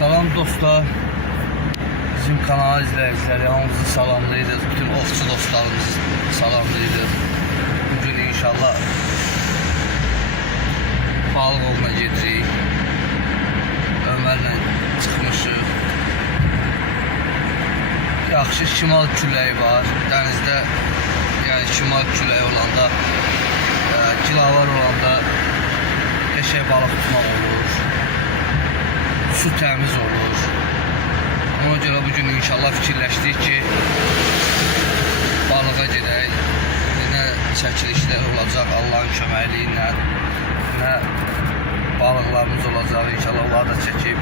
Salam dostlar, bizim kanal izləyiciləri hamımızı salamlayırıq, bütün ovçu dostlarımızı salamlayırıq. Bugün inşallah balıq ovuna gedirik. Ömərlə çıxmışıq. Yaxşı şimal küləyi var. Dənizdə yəni şimal küləyi olanda, kilavar olanda qəşəng balıq tutmaq olur. Su təmiz olur. Ona görə bugün inşallah fikirləşdik ki, balığa gedək. Nə çəkilişlər olacaq Allahın köməkliyi ilə, nə balıqlarımız olacaq. İnşallah onları da çəkib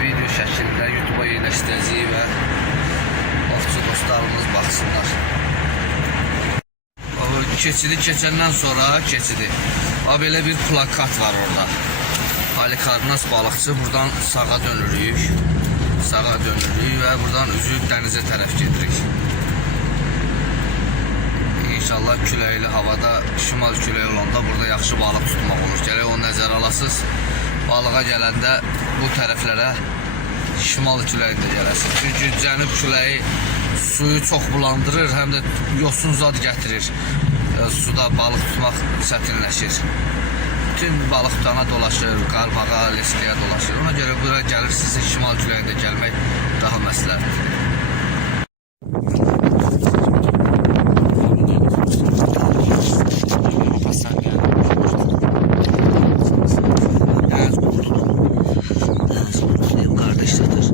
video şəklində YouTube'a yerləşdirəcəyik və ovçu dostlarımız baxsınlar. Keçidi keçəndən sonra belə bir plakat var orada. Halikarnas balıqçı, buradan sağa dönürük və buradan üzüb dənizə tərəf gedirik. İnşallah küləkli havada, şimal küləyi olanda burada yaxşı balıq tutmaq olur. Gələk o nəzər alasız, balığa gələndə bu tərəflərə şimal küləyində gələsiniz. Çünki cənub küləyi suyu çox bulandırır, həm də yosun zad gətirir. Suda balıq tutmaq çətinləşir. Bütün balıq tutana dolaşır, qarbağa, leskiyə dolaşır. Ona görə buraya gəlirsinizsə şimal küləyində gəlmək daha məsləhətdir. Qardaşlardır.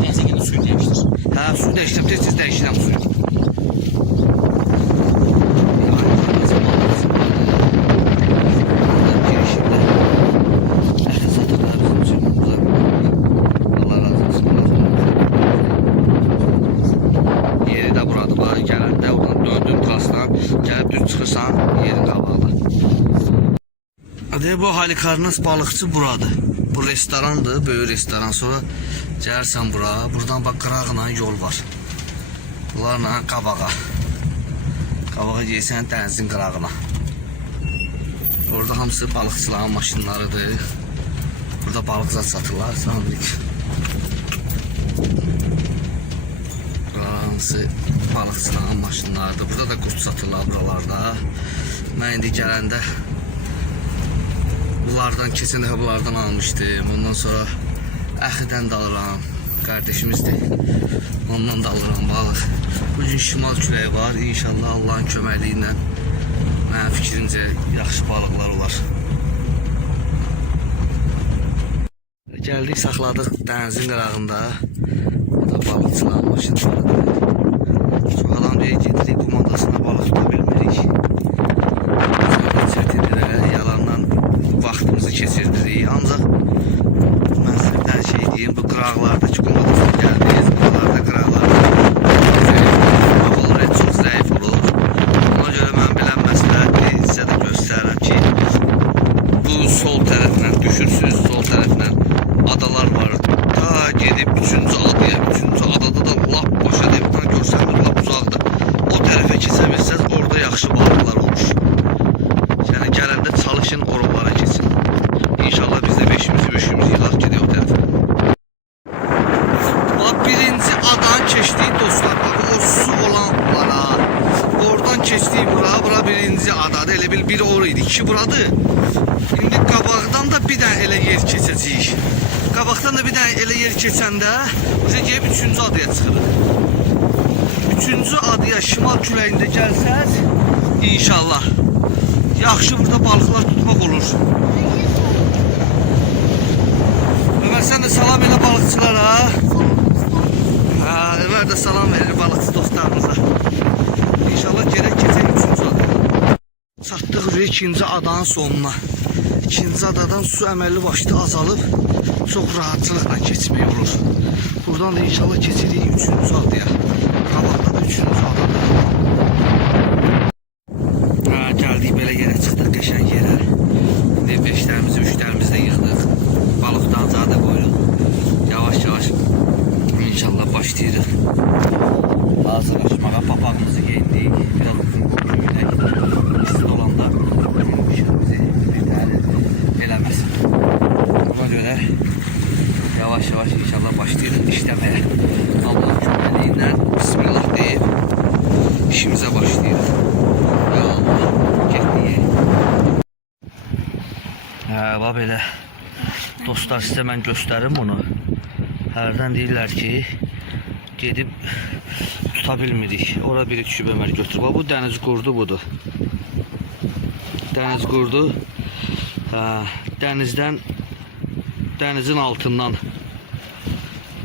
Neyse yine suyu değiştir. Ha, suyu değiştirdim. Tez değiştirəm suyu. Gəlib düz çıxırsan, yerin qabağında. Bu Halikarnas balıqçı buradır. Bu restorandır, böyük restoran. Sonra gəlirsən bura, buradan bax qırağına yol var. Bunlarla qabağa geysən dənizin qırağına. Orada hamısı balıqçıların maşınlarıdır. Burada balıqzat satırlar. Hamısı balıqçıların maşınlarıdır. Burada da qurt satırlar buralarda. Mən indi gələndə bunlardan, keçən dəfə bunlardan almışdım. Ondan sonra əxidən də alıram. Qardaşımızdır. Ondan da alıram balıq. Bugün şimal küləyi var. İnşallah Allahın köməkliyi ilə mənim fikrincə yaxşı balıqlar olar. Gəldik, saxladıq dənizin qırağında. Burada balıqçıların maşınlarıdır. Çox adam deyək, gedirik komandasına balıq tuta bilmirik. Çətindir, yalandan vaxtımızı keçirdirik. Ancaq mən sizdən şey deyim, bu qıraqlardakı komandasına gəldiniz, buralarda qıraqlarda havalar çox zəif olur. Ona görə mən bilən məsləhətli sizə də göstərirəm ki, bu sol tərəflə düşürsünüz, sol tərəflə adalar var. Ta gedib 3-cü adaya, 3-cü adada da lap başa deyibdən görsəniz, lap uzaqdır. O tərəfə keçəbilsəz, orada yaxşı balıqlar olur. Yəni gələndə çalışın, oralara keçin. İnşallah biz də 500-300 yıllar gedək o tərəfə. Bax, birinci adan keçdik dostlar. Bax, o su olan bana. Oradan keçdik bura birinci adadır. Elə bil biri oraydı, iki buradır. İndi qabaqdan da bir dənə elə yer keçəcəyik. Qabaqdan da bir dənə elə yer keçəndə gəlib 3-cü adaya çıxırıq. 3-cü adaya şimal küləyində gəlsəz, inşallah yaxşı burada balıqlar tutmaq olur. Ömər, sən də salam elə balıqçılara. Ömər də salam verir balıqçı dostlarımıza. İnşallah gerək keçək 3-cü adaya. Çatdıq 2-ci adanın sonuna. 2-ci adadan su əməlli başlı azalıb, çox rahatçılıqla keçmək olur. Buradan da inşallah keçirik 3-cü adaya. Qabaqda da 3-cü adadır. Gəldik, belə yerə çıxdıq, qəşəng yerə. 5-lərimizi, 3-lərimizi də yığdıq. Balıqdan zadə qoyuruq. Yavaş-yavaş inşallah başlayırıq. Hazırlaşmağa papağımızı geyindik. Biraz uzun qoluyla isti olanda bizi bir tane eləməsin. Buna görə Bax belə dostlar, sizə mən göstərim bunu. Hərdən deyirlər ki, gedib tuta bilmirik. Ora biri düşüb Ömər götürüb. Bax bu dəniz qurdu budur. Dəniz qurdu. Dənizin altından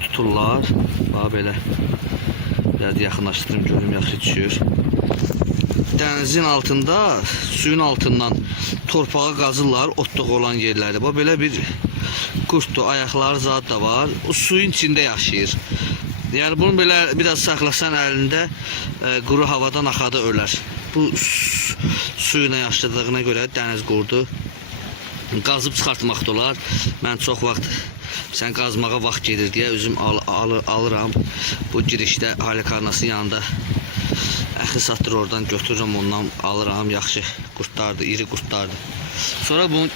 tuturlar. Bax belə. Biraz yaxınlaşdırım, görüm yaxşı düşür. Dənizin altında, suyun altından torpağa qazırlar, otluq olan yerləri. Bax belə bir qurtdur, ayaqları zad da var. O suyun içində yaşayır. Yəni bunu belə biraz saxlasan əlində quru havadan axada ölər. Bu suyuna yaşadığına görə dəniz qurdu. Qazıb çıxartmaq da olar. Mən çox vaxt sən qazmağa vaxt gedir deyə özüm alıram. Bu girişdə halikarnasının yanında əxi satır, oradan götürürəm, ondan alıram. Yaxşı qurtlardır, iri qurtlardır. Sonra bunu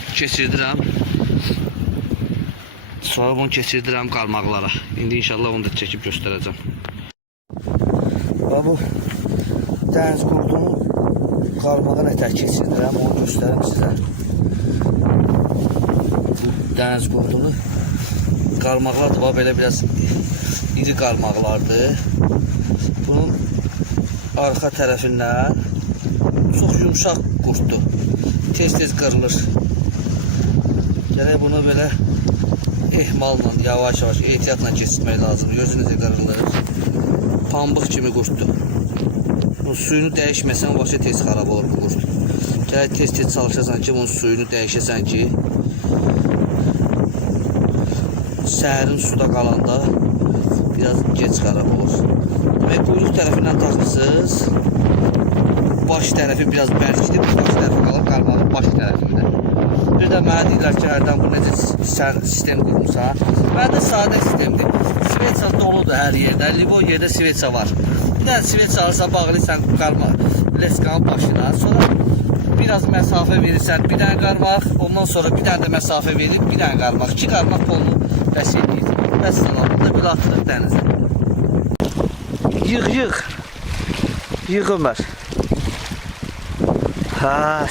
keçirdirəm qarmaqlara. İndi inşallah onu da çəkib göstərəcəm. Bu dəniz qurdunun qarmağı nətər keçirdirəm, onu göstərim sizə. Dəniz qurdunu qarmaqlardır, belə biraz iri qarmaqlardır. Bunun arxa tərəfindən çox yumşaq qurtdur. Tez-tez qırılır. Gərək bunu belə ehmalla, yavaş-yavaş, ehtiyatla keçirmək lazımdır. Gözünüzə qırılır. Pambıq kimi qurtdur. Suyunu dəyişməsən, vəsə tez xarab olur bu qurt. Gərək tez-tez çalışasan ki, bunun suyunu dəyişəsən ki, səhərin suda qalanda biraz gec xarab olur. Demək, quyruq tərəfindən taxırsınız. Baş tərəfi biraz bərkdir, baş tərəfi qalır qarmağın baş tərəfində. Bir də mənə deyirlər ki, hərdən bu necə sistem qurmuşsan. Mən də sadə sistemdir. Svetsa doludur hər yerdə. Livo yerdə svetsa var. Bir dənə svetsa alırsan, bağlıysan leskanın başına. Sonra biraz məsafə verirsən, bir dənə qarmaq. Ondan sonra bir dənə də məsafə verib, bir dənə qarmaq. 2 qarmaq polunu bəs edir. Bəs salonunda belə atılır dənizə. Yığ Ömər.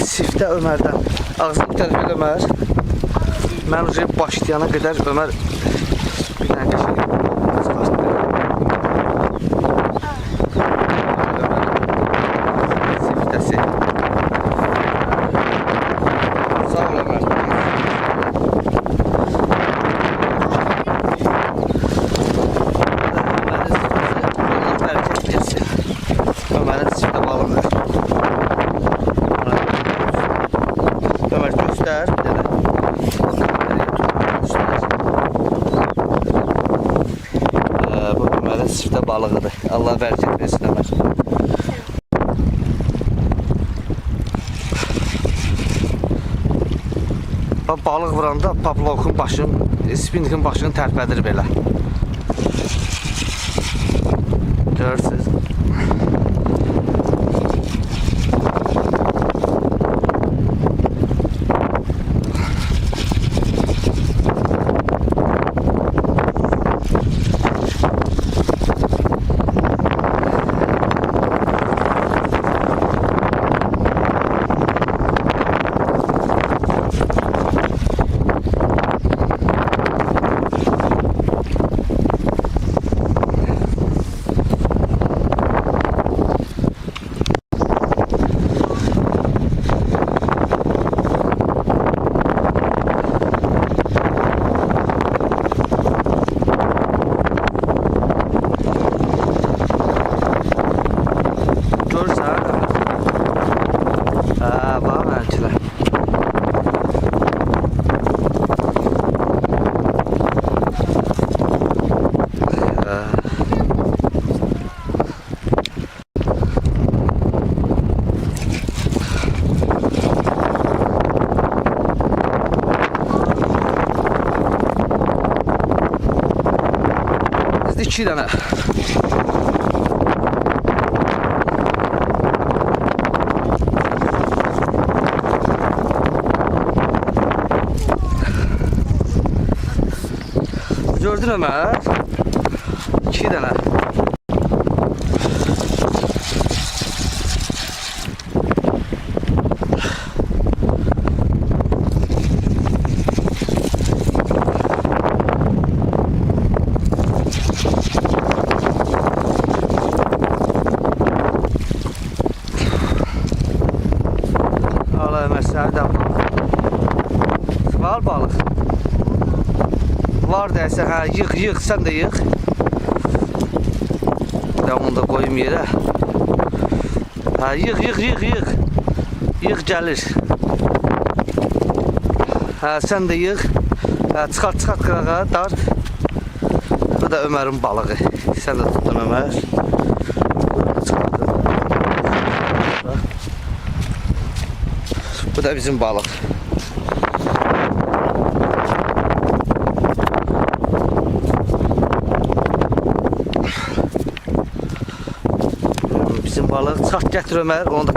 Siftə Ömərdən. Ağzını tərəf elə Ömər. Mən başlayana qədər Ömər bir dənə qəşəng siftəsi. Sağ ol Ömər. Ömərin siftə balıqdır. Ömər göstər bir dənə. Bu Ömərin siftə balığıdır. Allah bərəkət versin Ömər. Balıq vuranda paplovkun başını, spinnikin başını tərpədir belə. Görürsünüz. İki dənə. Gördün Ömər? 2 dənə. Sərdən balıq. Var balıq. Var deyəsən, hə, yığ, sən də yığ. Onu da koyayım yerə. Hə, yığ. Yığ gəlir. Hə, sən də yığ. Hə, çıxart qırağa, dart. Bu da Ömərin balığı. Sən də tutdun Ömər. Bu da bizim balıq. Bizim balıq. Çıxart gətir Ömər, onu da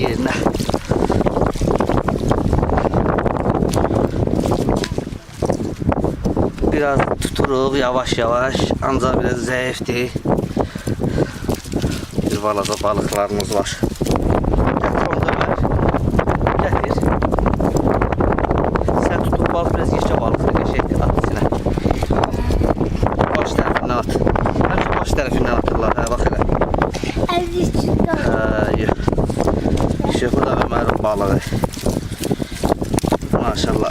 yerinə. Biraz tuturuq yavaş, ancaq biraz zəifdir. Bir balaca balıqlarımız var. Gətir onu da Ömər. Gətir. Sən tutup balıq biraz yeşə balıqdır, qəşəkdir, at içinə. Baş tərəfindən at. Həmişə baş tərəfindən atırlar, hə, bax elə. İşte bu da Ömer'in balığı. Maşallah.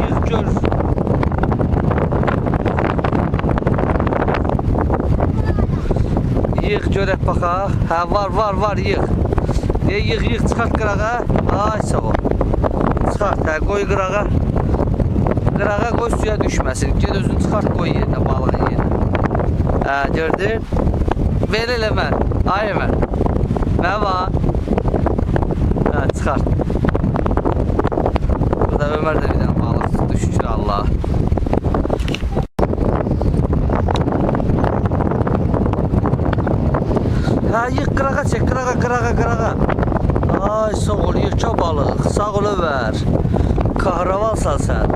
Yığ gör. Yığ görək baxaq. Hə, var, yığ. Yığ, çıxart qırağa. Ay, sağ ol. Çıxart, hə, qoy qırağa. Qırağa qoy, suya düşməsin. Ged özünü çıxart, qoy yerinə, balığın yerinə. Hə, gördün? Ver elə mən. Ay, Ömər. Nə var? Hə, çıxart. Burada Ömər də bir dənə balıq tutdu, şükür Allah. Hə, yığ, qırağa çək, qırağa. Ay, sağ ol, yığca balıq, sağ ol Ömər. Kahramansan sən.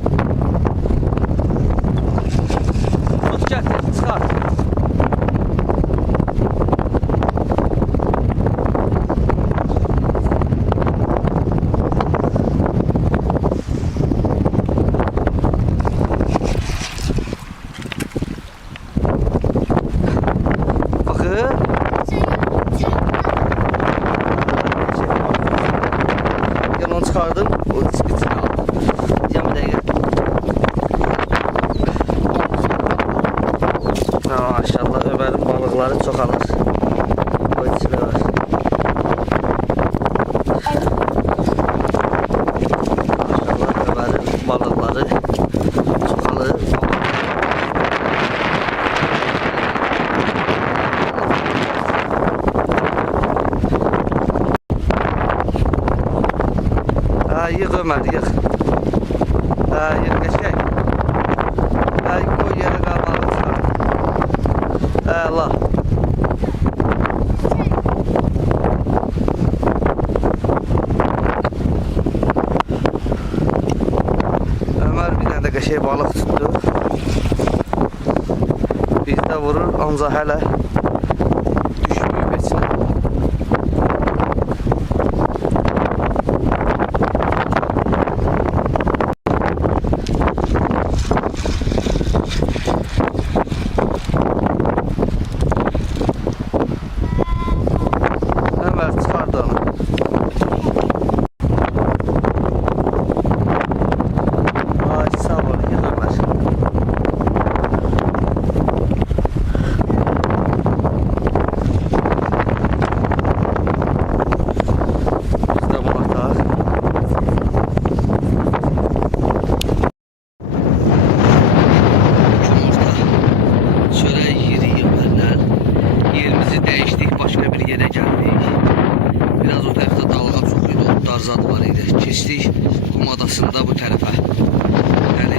Tut, gətir, çıxart. Baxın. Çıxardım, o içini aldım. Diyəm bir dəqiqə. Maşallah, Ömərin balıqları çoxalır. O içinə var. Maşallah, Ömərin balıqları çoxalır. Yığ Ömər, yığ. Yığ, qəşək. Qoy yerə qabağı çıxar. Allah. Ömər bir dənə də qəşək balıq tutdu. Bizdə vurur, ancaq hələ düşməyib içinə. Çıxardı onu. Ay, sağ ol, yığ Ömər. Biz də bunu ataq. Yumurta. Çörək yedik Ömərlər. Yerimizi dəyişdik, başqa bir yerə gəldik. Biraz o tərəfdə dalğa çox idi, otlar zad var idi. Keçdik Qum adasında bu tərəfə. Yəni,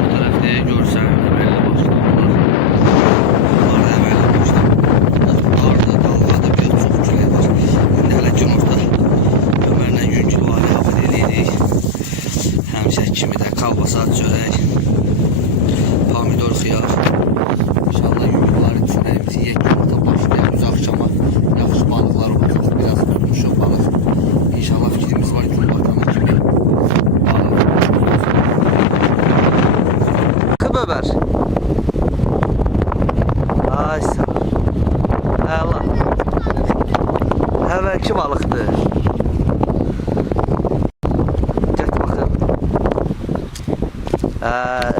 bu tərəfdə görsən, əməlli başlı onlar. Onlar da əməlli başlı. Otlar da, dalğa da, biraz çox külək var. İndi hələ günorta Ömərlə yüngül var, hafid edirik. Həmişə kimi də kalbasa, çörək, pomidor, xiyar. İnşallah yüngülləri çörəyimizi yek günorta başlayaq, düz axşama yaxşı balıqlar olacaq. Biraz tutmuşuq balıq. İnşallah fikrimiz var gün batana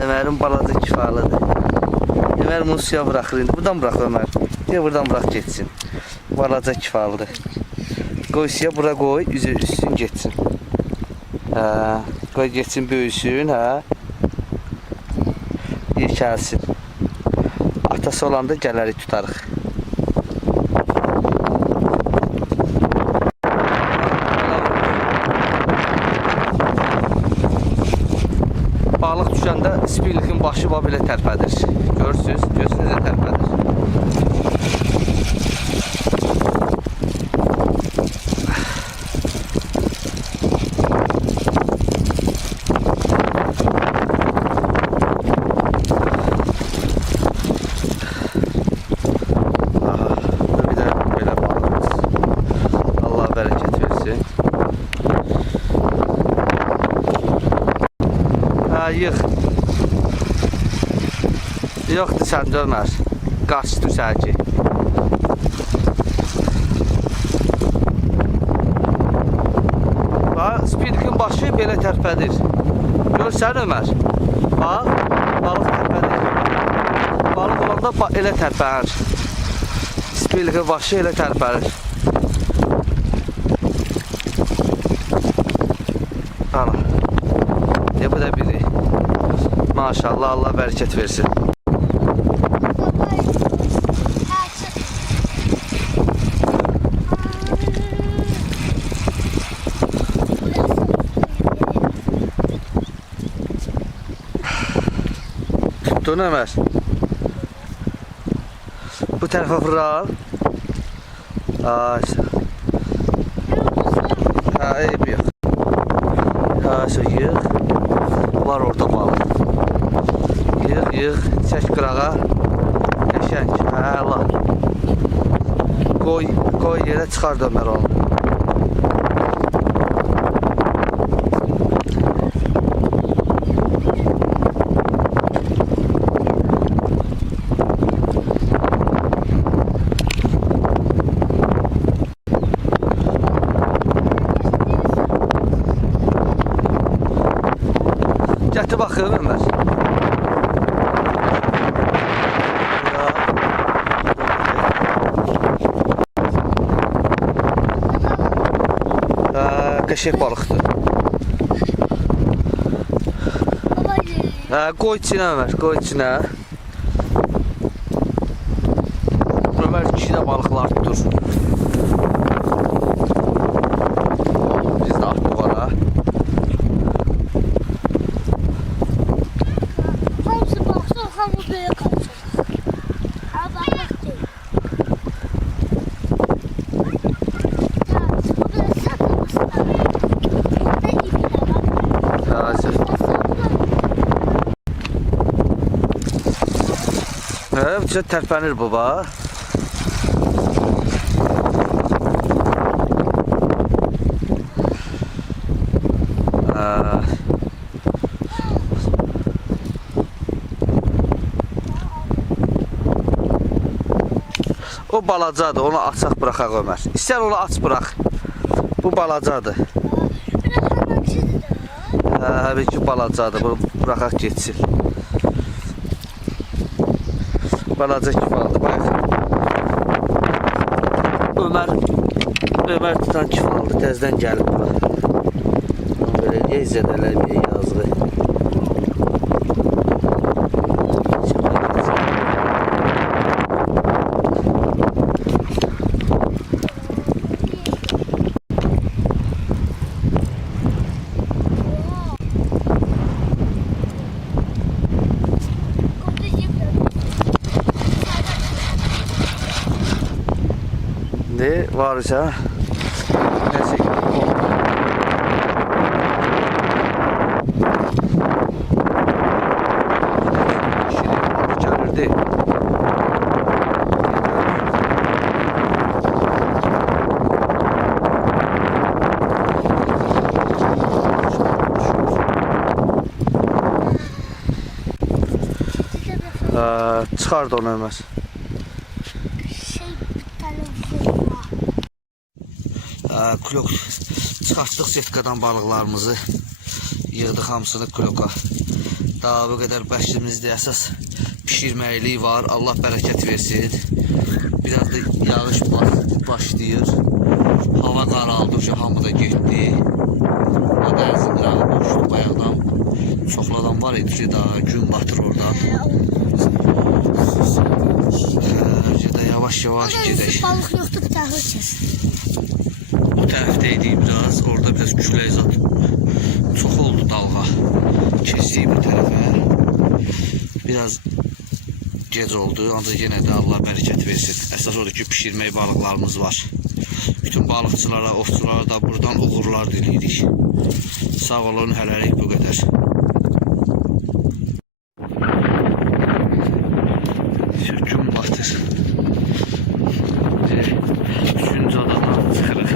Ömer'in balaca kifalıdır. Ömer bunu suya bırakır indi. Buradan bırak Ömer. Diye buradan bırak geçsin. Balaca kifalıdır. Qoy suya bura qoy, üstün geçsin. Qoy geçsin, böyüsün, yekəlsin. Atası olanda gələrik tutarıq. Balıq düşəndə spinlikin başı belə tərpədir. Görürsünüz, gözünüzə tərpədir. Bir də belə balığımız. Allah bərəkət versin. Yığ. Yoxdur səndə Ömər. Qaçdı sənki. Bax, spinlikin başı belə tərpədir. Görsən Ömər? Bax, balıq tərpədir. Balıq olanda elə tərpənir. Spinlikin başı elə tərpənir. Ana. Bu da biri. Maşallah, Allah bərəkət versin. Tuttun Ömer. Bu tərəfə fıral. Eyb yox. Yığ. Var orada balıq. Yığ, çək qırağa. Qəşəng, əla. Qoy yerə çıxar Ömər onu. Gətir baxın Ömər. Qəşəng balıqdır. Qoy içinə Ömər, qoy içinə. Ömər kişi də balıqlar tutur. Biz də atdıq ora. Hamısı baxsın, hamı belə qalacaq. Balıq deyil. Bizə tərpənir bu bax. O balacadır, onu açaq bıraxaq Ömər. İstər onu aç bırax. Bu balacadır. Həbə ki balacadır, bunu bıraxaq geçsin. Balaca kifalıdır, bayaq. Ömər tutan kifalıdır, təzdən gəlib bura. Belə deyə zədələr bir yazığı. Ne varsa neyse. Gelirdi. Çıxardı onu Ömər. Kulok çıxartdıq setkadan balıqlarımızı, yığdıq hamısını kuloka. Daha bu qədər bəşimizdə əsas pişirməklik var. Allah bərəkət versin. Biraz da yağış başlayır. Hava qaraldı, şu hamı da getdi. O dənizin qırağı boşdu bayaqdan. Çoxlu adam var idi ki, daha gün batır orada. Yavaş yavaş gedək. Balık yoktu bir tane kes. Bu tərəfdəydik biraz. Orada biraz külək zat çox oldu dalğa. Keçdik bu tərəfə. Biraz gec oldu. Ancaq yenə də Allah bərəkət versin. Əsas odur ki, pişirmək balıqlarımız var. Bütün balıqçılara, ovçulara da buradan uğurlar diləyirik. Sağ olun, hələlik bu qədər. Gün batır. Üçüncü adadan çıxırıq.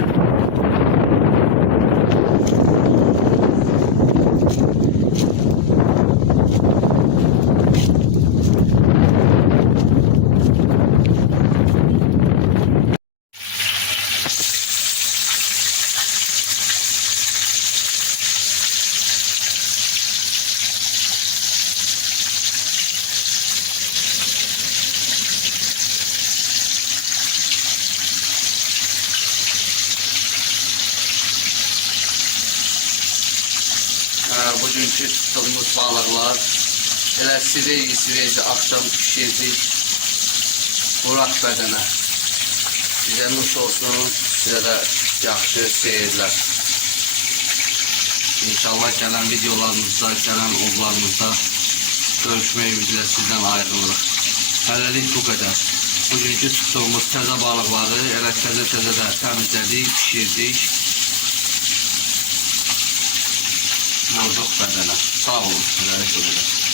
Bugünkü tutduğumuz balıqlar elə sireyci akşam pişirdik. Murat bədənə. Sizə nuş olsun, sizə də yaxşı seyirlər. İnşallah gələn videolarımızda, gələn ovlarımızda görüşmək ümidlə sizdən ayrılırıq. Hələlik bu qədər. Bugünkü tutduğumuz təzə balıqları elə təzə də təmizlədik, pişirdik. Mevcut bədənə. Sağ olun. Sizlərə görüşürüz.